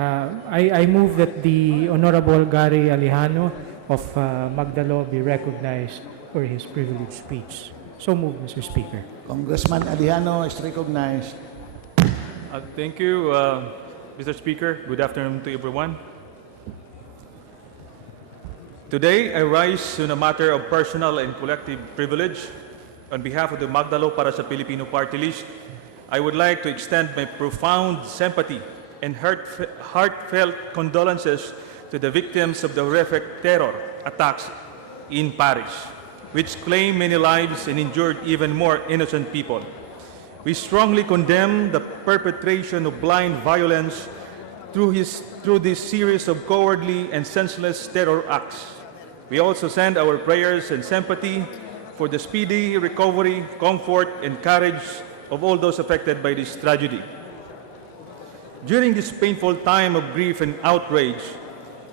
I move that the Honorable Gary Alejano of Magdalo be recognized for his privileged speech. So moved, Mr. Speaker. Congressman Alejano is recognized. Thank you, Mr. Speaker. Good afternoon to everyone. Today, I rise on a matter of personal and collective privilege. On behalf of the Magdalo para sa Pilipino Party List, I would like to extend my profound sympathy and heartfelt condolences to the victims of the horrific terror attacks in Paris, which claimed many lives and injured even more innocent people. We strongly condemn the perpetration of blind violence through this series of cowardly and senseless terror acts. We also send our prayers and sympathy for the speedy recovery, comfort, and courage of all those affected by this tragedy. During this painful time of grief and outrage,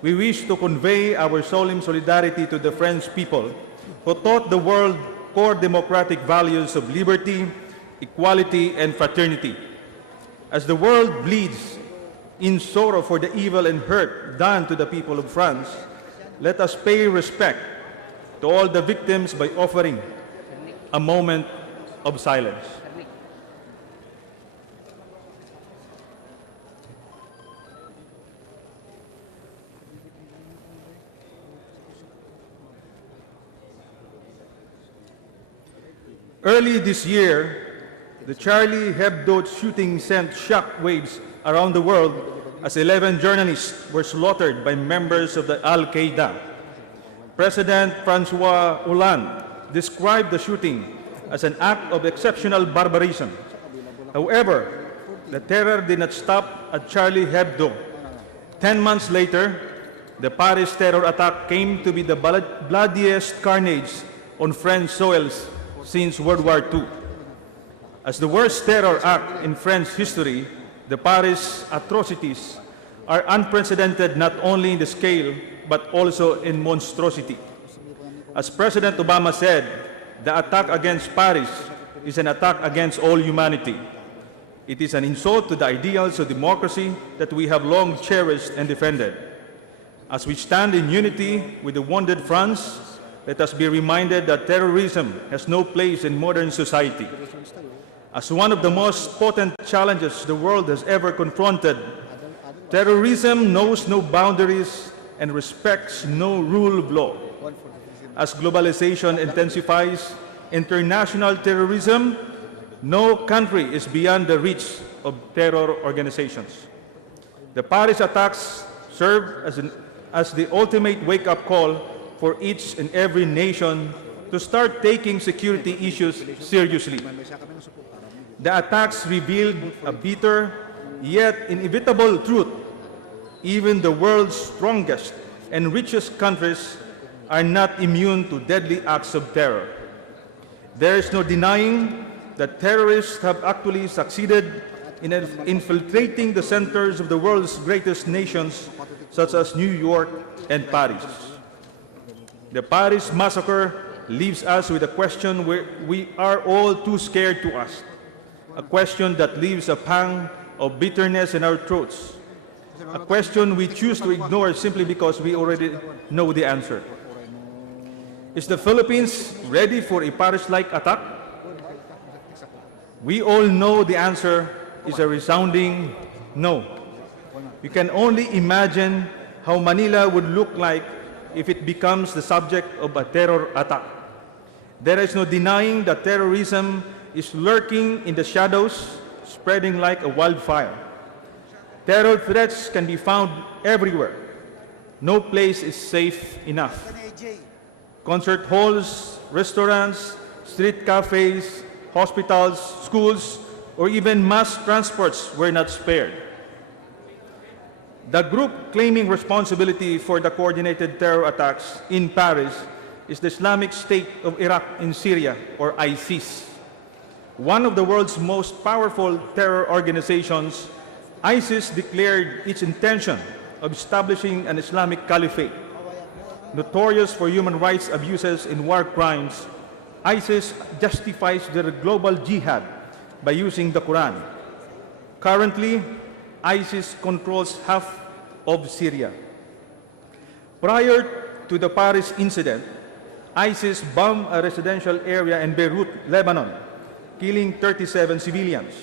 we wish to convey our solemn solidarity to the French people who taught the world core democratic values of liberty, equality, and fraternity. As the world bleeds in sorrow for the evil and hurt done to the people of France, let us pay respect to all the victims by offering a moment of silence. Early this year, the Charlie Hebdo shooting sent shockwaves around the world as 11 journalists were slaughtered by members of the Al-Qaeda. President François Hollande described the shooting as an act of exceptional barbarism. However, the terror did not stop at Charlie Hebdo. 10 months later, the Paris terror attack came to be the bloodiest carnage on French soils since World War II. As the worst terror act in French history, the Paris atrocities are unprecedented not only in the scale, but also in monstrosity. As President Obama said, the attack against Paris is an attack against all humanity. It is an insult to the ideals of democracy that we have long cherished and defended. As we stand in unity with the wounded France, let us be reminded that terrorism has no place in modern society. As one of the most potent challenges the world has ever confronted, terrorism knows no boundaries and respects no rule of law. As globalization intensifies international terrorism, no country is beyond the reach of terror organizations. The Paris attacks serve as the ultimate wake-up call for each and every nation to start taking security issues seriously. The attacks revealed a bitter yet inevitable truth. Even the world's strongest and richest countries are not immune to deadly acts of terror. There is no denying that terrorists have actually succeeded in infiltrating the centers of the world's greatest nations, such as New York and Paris. The Paris massacre leaves us with a question we are all too scared to ask, a question that leaves a pang of bitterness in our throats, a question we choose to ignore simply because we already know the answer. Is the Philippines ready for a Paris-like attack? We all know the answer is a resounding no. You can only imagine how Manila would look like if it becomes the subject of a terror attack. There is no denying that terrorism is lurking in the shadows, spreading like a wildfire. Terror threats can be found everywhere. No place is safe enough. Concert halls, restaurants, street cafes, hospitals, schools, or even mass transports were not spared. The group claiming responsibility for the coordinated terror attacks in Paris is the Islamic State of Iraq in Syria, or ISIS. One of the world's most powerful terror organizations, ISIS declared its intention of establishing an Islamic caliphate. Notorious for human rights abuses and war crimes, ISIS justifies their global jihad by using the Quran. Currently, ISIS controls half of Syria. Prior to the Paris incident, ISIS bombed a residential area in Beirut, Lebanon, killing 37 civilians.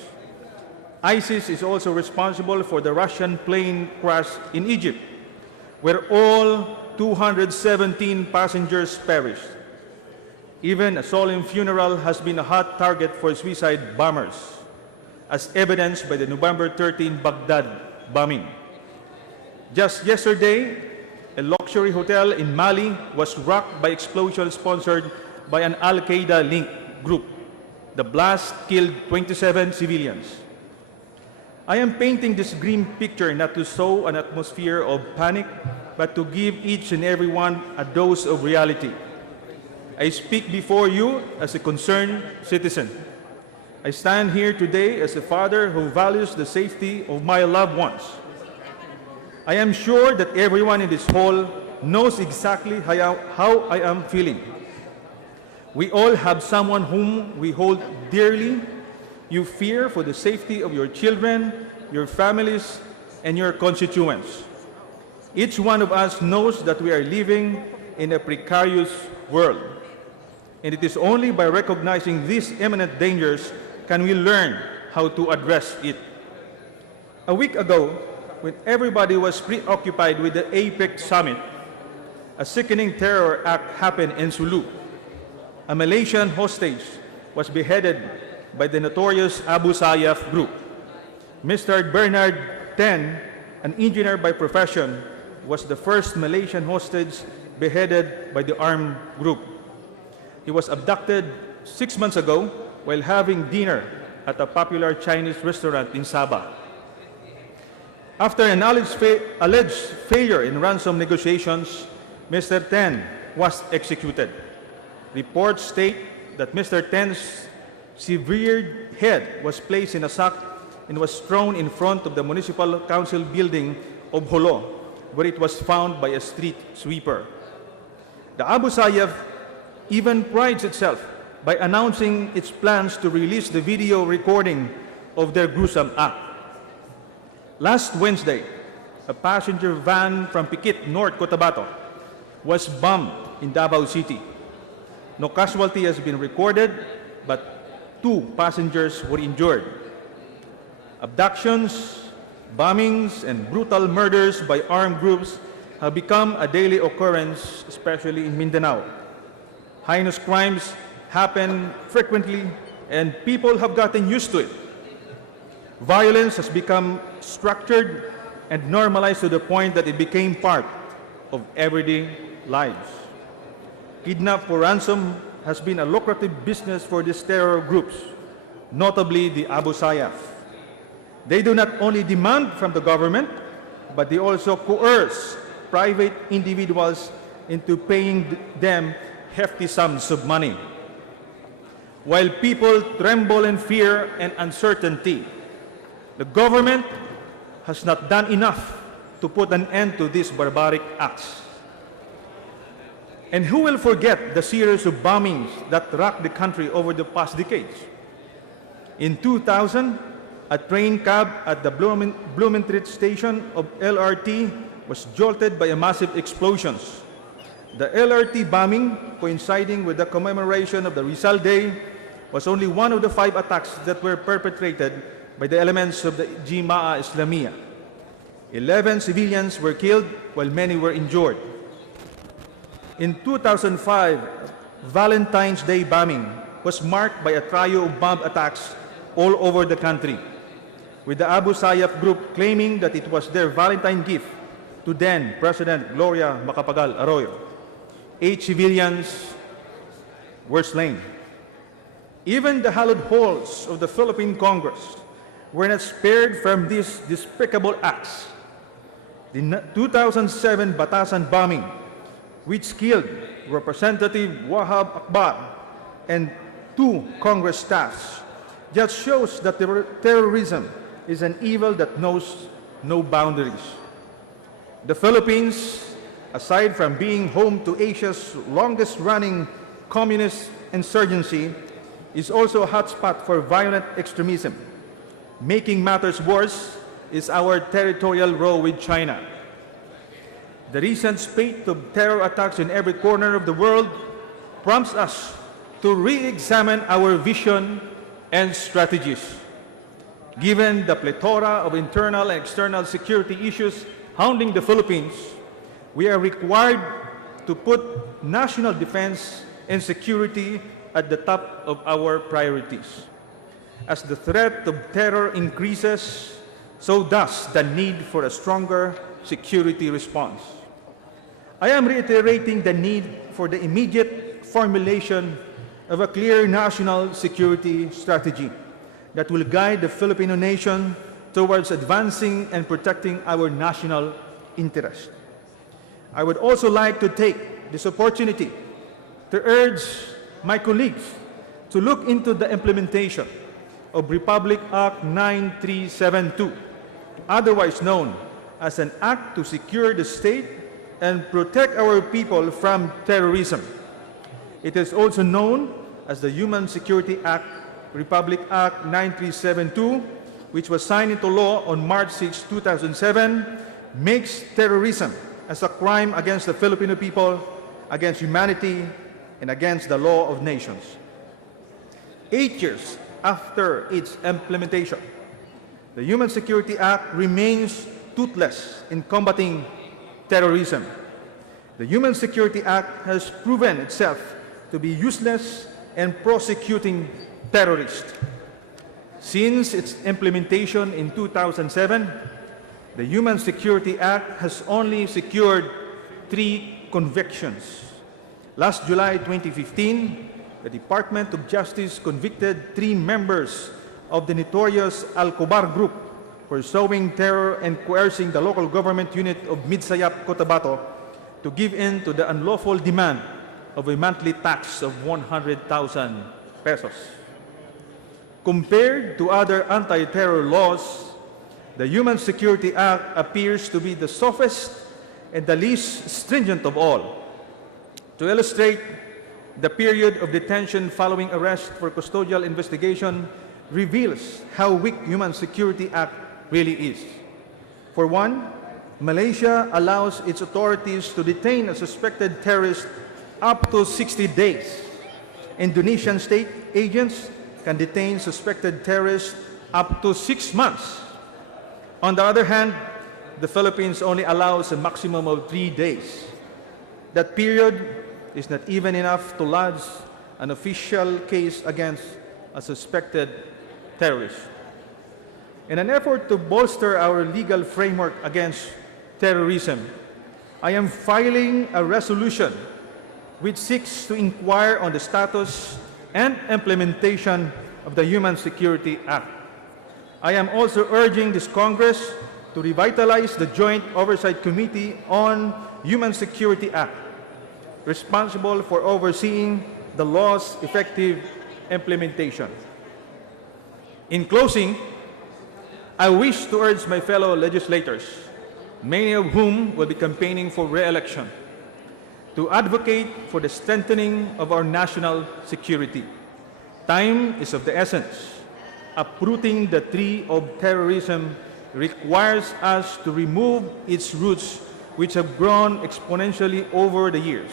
ISIS is also responsible for the Russian plane crash in Egypt, where all 217 passengers perished. Even a solemn funeral has been a hot target for suicide bombers, as evidenced by the November 13 Baghdad bombing. Just yesterday, a luxury hotel in Mali was rocked by explosions sponsored by an Al-Qaeda-linked group. The blast killed 27 civilians. I am painting this grim picture not to sow an atmosphere of panic, but to give each and every one a dose of reality. I speak before you as a concerned citizen. I stand here today as a father who values the safety of my loved ones. I am sure that everyone in this hall knows exactly how I am feeling. We all have someone whom we hold dearly. You fear for the safety of your children, your families, and your constituents. Each one of us knows that we are living in a precarious world. And it is only by recognizing these imminent dangers can we learn how to address it. A week ago, when everybody was preoccupied with the APEC summit, a sickening terror act happened in Sulu. A Malaysian hostage was beheaded by the notorious Abu Sayyaf group. Mr. Bernard Ten, an engineer by profession, was the first Malaysian hostage beheaded by the armed group. He was abducted 6 months ago while having dinner at a popular Chinese restaurant in Sabah. After an alleged failure in ransom negotiations, Mr. Ten was executed. Reports state that Mr. Ten's severed head was placed in a sack and was thrown in front of the municipal council building of Holo, where it was found by a street sweeper. The Abu Sayyaf even prides itself by announcing its plans to release the video recording of their gruesome act. Last Wednesday, a passenger van from Pikit, North Cotabato, was bombed in Davao City. No casualty has been recorded, but 2 passengers were injured. Abductions, bombings, and brutal murders by armed groups have become a daily occurrence, especially in Mindanao. Heinous crimes happen frequently, and people have gotten used to it. Violence has become structured and normalized to the point that it became part of everyday lives. Kidnap for ransom has been a lucrative business for these terror groups, notably the Abu Sayyaf. They do not only demand from the government, but they also coerce private individuals into paying them hefty sums of money. While people tremble in fear and uncertainty, the government has not done enough to put an end to these barbaric acts. And who will forget the series of bombings that rocked the country over the past decades? In 2000, a train cab at the Blumentritt station of LRT was jolted by a massive explosions. The LRT bombing, coinciding with the commemoration of the Rizal Day, was only one of the 5 attacks that were perpetrated by the elements of the Jemaah Islamiyah. 11 civilians were killed while many were injured. In 2005, Valentine's Day bombing was marked by a trio of bomb attacks all over the country, with the Abu Sayyaf group claiming that it was their Valentine gift to then President Gloria Macapagal Arroyo. 8 civilians were slain. Even the hallowed halls of the Philippine Congress were not spared from these despicable acts. The 2007 Batasan bombing, which killed Representative Wahab Akbar and 2 Congress staffs, just shows that terrorism is an evil that knows no boundaries. The Philippines, aside from being home to Asia's longest-running communist insurgency, is also a hotspot for violent extremism. Making matters worse, is our territorial row with China. The recent spate of terror attacks in every corner of the world prompts us to re-examine our vision and strategies. Given the plethora of internal and external security issues hounding the Philippines, we are required to put national defense and security at the top of our priorities. As the threat of terror increases, so does the need for a stronger security response. I am reiterating the need for the immediate formulation of a clear national security strategy that will guide the Filipino nation towards advancing and protecting our national interest. I would also like to take this opportunity to urge my colleagues to look into the implementation of Republic Act 9372, otherwise known as an act to secure the state and protect our people from terrorism. It is also known as the Human Security Act, Republic Act 9372, which was signed into law on March 6, 2007, makes terrorism as a crime against the Filipino people, against humanity, and against the law of nations. 8 years after its implementation, the Human Security Act remains toothless in combating terrorism. The Human Security Act has proven itself to be useless in prosecuting terrorists. Since its implementation in 2007, the Human Security Act has only secured 3 convictions. Last July 2015, the Department of Justice convicted 3 members of the notorious Al-Kobar group for sowing terror and coercing the local government unit of Midsayap, Cotabato to give in to the unlawful demand of a monthly tax of 100,000 pesos. Compared to other anti-terror laws, the Human Security Act appears to be the softest and the least stringent of all. To illustrate, the period of detention following arrest for custodial investigation reveals how weak Human Security Act really is. For one, Malaysia allows its authorities to detain a suspected terrorist up to 60 days. Indonesian state agents can detain suspected terrorists up to 6 months. On the other hand, the Philippines only allows a maximum of 3 days. That period is not even enough to lodge an official case against a suspected terrorist. In an effort to bolster our legal framework against terrorism, I am filing a resolution which seeks to inquire on the status and implementation of the Human Security Act. I am also urging this Congress to revitalize the Joint Oversight Committee on Human Security Act, responsible for overseeing the law's effective implementation. In closing, I wish to urge my fellow legislators, many of whom will be campaigning for re-election, to advocate for the strengthening of our national security. Time is of the essence. Uprooting the tree of terrorism requires us to remove its roots, which have grown exponentially over the years.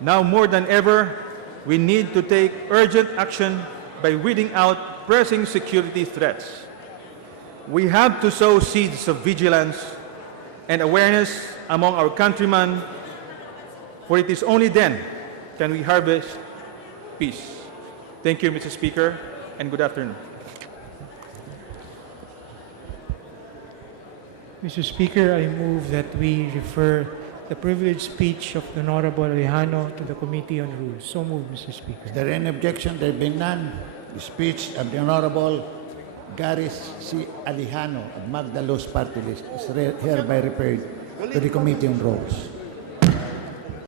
Now more than ever, we need to take urgent action by weeding out pressing security threats. We have to sow seeds of vigilance and awareness among our countrymen, for it is only then can we harvest peace. Thank you, Mr. Speaker, and good afternoon. Mr. Speaker, I move that we refer the privileged speech of the Honorable Alejano to the Committee on Rules. So moved, Mr. Speaker. Is there any objection? There being none, the speech of the Honorable Gary C. Alejano of Magdalo's party list is hereby referred to the Committee on Rules.